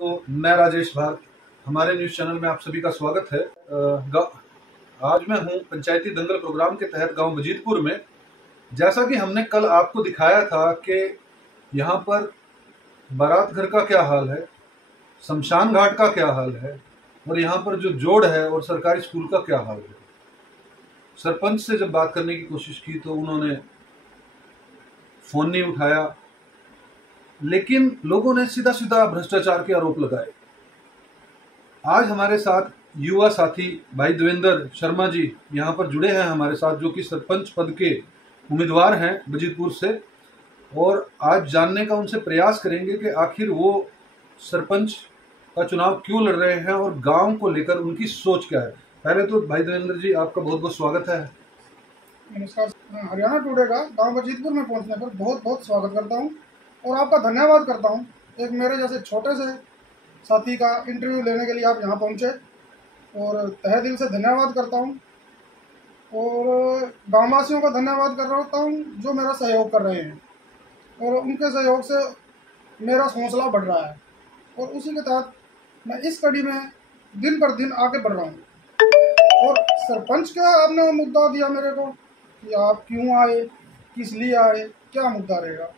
तो मैं राजेश भारत, हमारे न्यूज़ चैनल में आप सभी का स्वागत है। आज मैं हूं पंचायती दंगल प्रोग्राम के तहत गांव बजीतपुर में। जैसा कि हमने कल आपको दिखाया था कि यहां पर बारात घर का क्या हाल है, शमशान घाट का क्या हाल है और यहां पर जो जोड़ है और सरकारी स्कूल का क्या हाल है। सरपंच से जब बात करने की कोशिश की तो उन्होंने फोन नहीं उठाया, लेकिन लोगों ने सीधा सीधा भ्रष्टाचार के आरोप लगाए। आज हमारे साथ युवा साथी भाई देवेंद्र शर्मा जी यहाँ पर जुड़े हैं हमारे साथ, जो कि सरपंच पद के उम्मीदवार हैं बजीतपुर से, और आज जानने का उनसे प्रयास करेंगे कि आखिर वो सरपंच का चुनाव क्यों लड़ रहे हैं और गांव को लेकर उनकी सोच क्या है। पहले तो भाई देवेंद्र जी आपका बहुत बहुत स्वागत है। नमस्कार। हरियाणा टुडे का गांव बजीतपुर में पहुंचने पर बहुत बहुत स्वागत करता हूं और आपका धन्यवाद करता हूं। एक मेरे जैसे छोटे से साथी का इंटरव्यू लेने के लिए आप यहां पहुंचे और तहे दिल से धन्यवाद करता हूं। और गांववासियों का धन्यवाद कर रहा हूं जो मेरा सहयोग कर रहे हैं, और उनके सहयोग से मेरा हौसला बढ़ रहा है और उसी के तहत मैं इस कड़ी में दिन पर दिन आगे बढ़ रहा हूँ। और सरपंच का आपने मुद्दा दिया मेरे को कि आप क्यों आए, किस लिए आए, क्या मुद्दा रहेगा,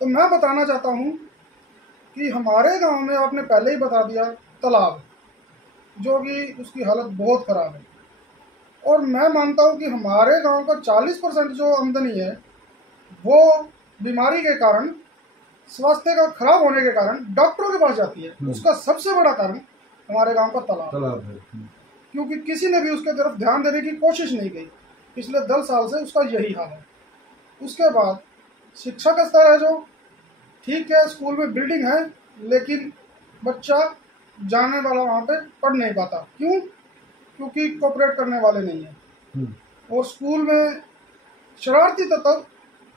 तो मैं बताना चाहता हूँ कि हमारे गांव में आपने पहले ही बता दिया तालाब, जो कि उसकी हालत बहुत ख़राब है। और मैं मानता हूँ कि हमारे गांव का 40% जो आमदनी है वो बीमारी के कारण, स्वास्थ्य का खराब होने के कारण डॉक्टरों के पास जाती है। उसका सबसे बड़ा कारण हमारे गांव का तालाब है, क्योंकि किसी ने भी उसके तरफ ध्यान देने की कोशिश नहीं की। पिछले 10 साल से उसका यही हाल है। उसके बाद शिक्षा का स्तर है जो ठीक है, स्कूल में बिल्डिंग है, लेकिन बच्चा जाने वाला वहाँ पे पढ़ नहीं पाता। क्यों? क्योंकि कोऑपरेट करने वाले नहीं है। और स्कूल में शरारती तत्व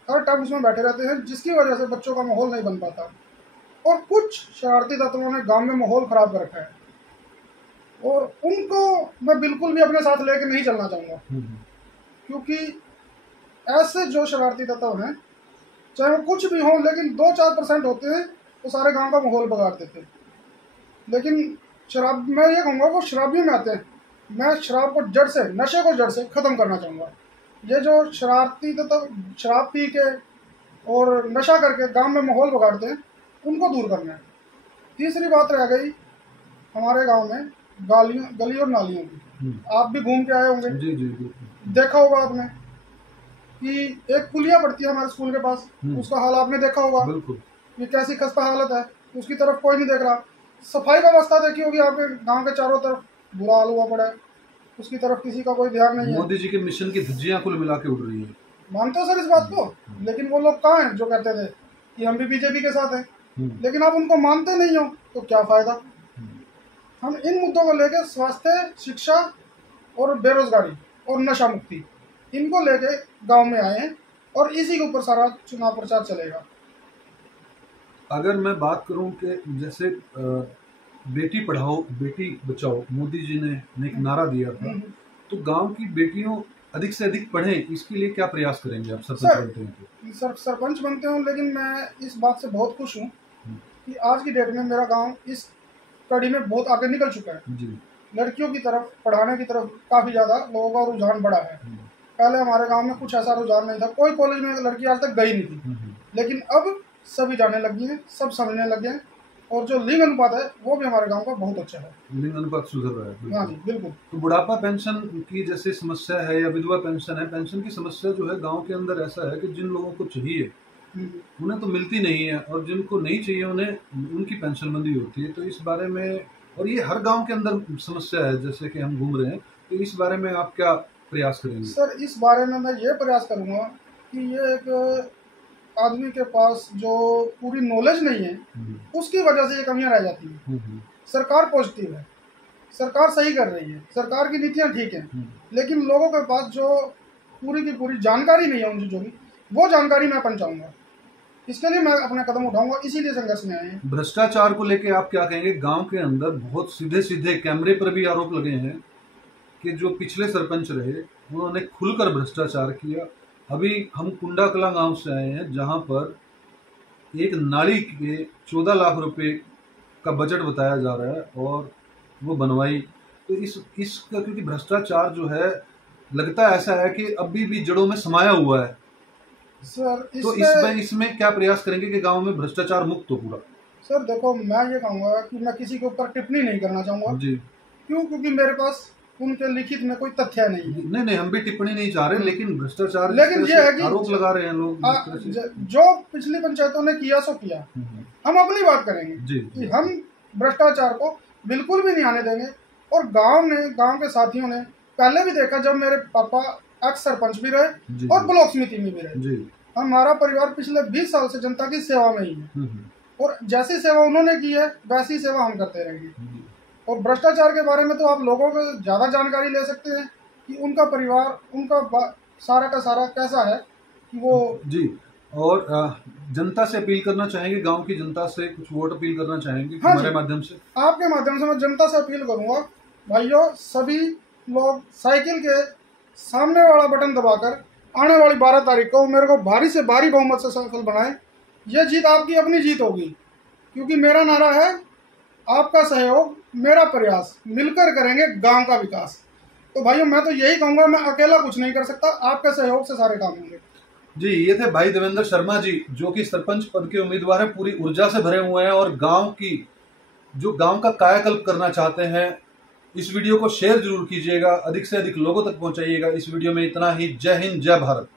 हर टाइम उसमें बैठे रहते हैं, जिसकी वजह से बच्चों का माहौल नहीं बन पाता। और कुछ शरारती तत्वों ने गांव में माहौल खराब कर रखा है और उनको मैं बिल्कुल भी अपने साथ लेकर नहीं चलना चाहूँगा, क्योंकि ऐसे जो शरारती तत्व हैं, चाहे वो कुछ भी हों, लेकिन 2-4% होते हैं तो सारे गांव का माहौल बिगाड़ देते हैं। लेकिन शराब, मैं ये कहूँगा वो शराबियों में आते हैं। मैं शराब को जड़ से, नशे को जड़ से ख़त्म करना चाहूँगा। ये जो शरारती तत्व शराब पी के और नशा करके गांव में माहौल बिगाड़ते हैं, उनको दूर करना है। तीसरी बात रह गई हमारे गाँव में गली और नालियों की। आप भी घूम के आए होंगे, जी जी जी, देखा होगा आपने कि एक पुलिया पड़ती है हमारे स्कूल के पास, उसका हाल आपने देखा होगा। बिल्कुल, ये कैसी खस्ता हालत है, उसकी तरफ कोई नहीं देख रहा। सफाई व्यवस्था देखी होगी आपके गांव के चारों तरफ, बुरा हाल हुआ पड़ा है, उसकी तरफ किसी का कोई ध्यान नहीं है। मोदी जी के मिशन की धज्जियां कुल मिला के उड़ रही है। मानते हो सर इस बात को? लेकिन वो लोग कहाँ हैं जो कहते थे कि हम भी बीजेपी के साथ हैं? लेकिन आप उनको मानते नहीं हो तो क्या फायदा। हम इन मुद्दों को लेकर स्वास्थ्य, शिक्षा और बेरोजगारी और नशा मुक्ति, इनको लेके गांव में आए हैं और इसी के ऊपर सारा चुनाव प्रचार चलेगा। अगर मैं बात करूं कि जैसे बेटी पढ़ाओ बेटी बचाओ मोदी जी ने एक नारा दिया था, तो गांव की बेटियों अधिक से अधिक पढ़ें, इसके लिए क्या प्रयास करेंगे आप सरपंच बनते हैं तो? सरपंच बनते हूँ, लेकिन मैं इस बात से बहुत खुश हूँ कि आज की डेट में मेरा गाँव इस कड़ी में बहुत आगे निकल चुका है। जी। लड़कियों की तरफ, पढ़ाने की तरफ काफ़ी ज़्यादा लोगों का रुझान बढ़ा है। पहले हमारे गांव में कुछ ऐसा रुझान नहीं था, कोई कॉलेज में लड़की आज तक गई नहीं थी, लेकिन अब सभी जाने लगी हैं, सब समझने लगे हैं। और जो लिंग अनुपात है वो भी हमारे गांव का बहुत अच्छा है। लिंग अनुपात सुधर रहा है। हाँ जी बिल्कुल। तो बुढ़ापा पेंशन की जैसे समस्या है या विधवा पेंशन है, पेंशन की समस्या जो है गांव के अंदर ऐसा है कि जिन लोगों को चाहिए उन्हें तो मिलती नहीं है, और जिनको नहीं चाहिए उन्हें उनकी पेंशन बंदी होती है। तो इस बारे में, और ये हर गांव के अंदर समस्या है जैसे कि हम घूम रहे हैं, तो इस बारे में आप क्या प्रयास करेंगे? सर इस बारे में मैं ये प्रयास करूंगा कि ये एक आदमी के पास जो पूरी नॉलेज नहीं है, उसकी वजह से ये कमियां रह जाती हैं। सरकार पॉजिटिव है, सरकार सही कर रही है, सरकार की नीतियां ठीक हैं, लेकिन लोगों के पास जो पूरी की पूरी जानकारी नहीं है उन चीज़ों की, वो जानकारी मैं पहुंचाऊंगा। इसके लिए मैं अपने कदम उठाऊंगा, इसीलिए संघर्ष में आए हैं। भ्रष्टाचार को लेके आप क्या कहेंगे? गांव के अंदर बहुत सीधे सीधे कैमरे पर भी आरोप लगे हैं कि जो पिछले सरपंच रहे उन्होंने खुलकर भ्रष्टाचार किया। अभी हम कुंडा कला गांव से आए हैं, जहां पर एक नाली के 14 लाख रुपए का बजट बताया जा रहा है और वो बनवाई। तो इसका क्योंकि भ्रष्टाचार जो है लगता ऐसा है कि अभी भी जड़ों में समाया हुआ है। सर तो इसमें क्या प्रयास करेंगे कि गांव में भ्रष्टाचार मुक्त हो पूरा? सर देखो, मैं ये कहूँगा कि मैं किसी के ऊपर टिप्पणी नहीं करना चाहूँगा जी। क्यों? क्योंकि मेरे पास उनके लिखित में कोई तथ्य नहीं है। नहीं, हम भी टिप्पणी नहीं चाह रहे, लेकिन भ्रष्टाचार लेकिन ये है कि आरोप लगा रहे हैं लोग। जो पिछली पंचायतों ने किया सो किया, हम अपनी बात करेंगे जी। कि हम भ्रष्टाचार को बिल्कुल भी नहीं आने देंगे। और गांव के साथियों ने पहले भी देखा, जब मेरे पापा एक्स सरपंच भी रहे और ब्लॉक समिति में भी रहे। हमारा परिवार पिछले 20 साल से जनता की सेवा में ही है और जैसी सेवा उन्होंने की है वैसी सेवा हम करते रहेंगे। और भ्रष्टाचार के बारे में तो आप लोगों को ज़्यादा जानकारी ले सकते हैं कि उनका परिवार, उनका सारा का सारा कैसा है कि वो। जी। और जनता से अपील करना चाहेंगे, गांव की जनता से कुछ वोट अपील करना चाहेंगे? हाँ, हमारे माध्यम से, आपके माध्यम से मैं जनता से अपील करूंगा, भाइयों सभी लोग साइकिल के सामने वाला बटन दबाकर आने वाली 12 तारीख को मेरे को भारी से भारी बहुमत से सफल बनाएं। यह जीत आपकी अपनी जीत होगी, क्योंकि मेरा नारा है आपका सहयोग मेरा प्रयास, मिलकर करेंगे गांव का विकास। तो भाइयों मैं तो यही कहूंगा, मैं अकेला कुछ नहीं कर सकता, आपके सहयोग से सारे काम होंगे। जी, ये थे भाई देवेंद्र शर्मा जी, जो कि सरपंच पद के उम्मीदवार है, पूरी ऊर्जा से भरे हुए हैं और गांव का कायाकल्प करना चाहते हैं। इस वीडियो को शेयर जरूर कीजिएगा, अधिक से अधिक लोगों तक पहुंचाइएगा। इस वीडियो में इतना ही। जय हिंद, जय भारत।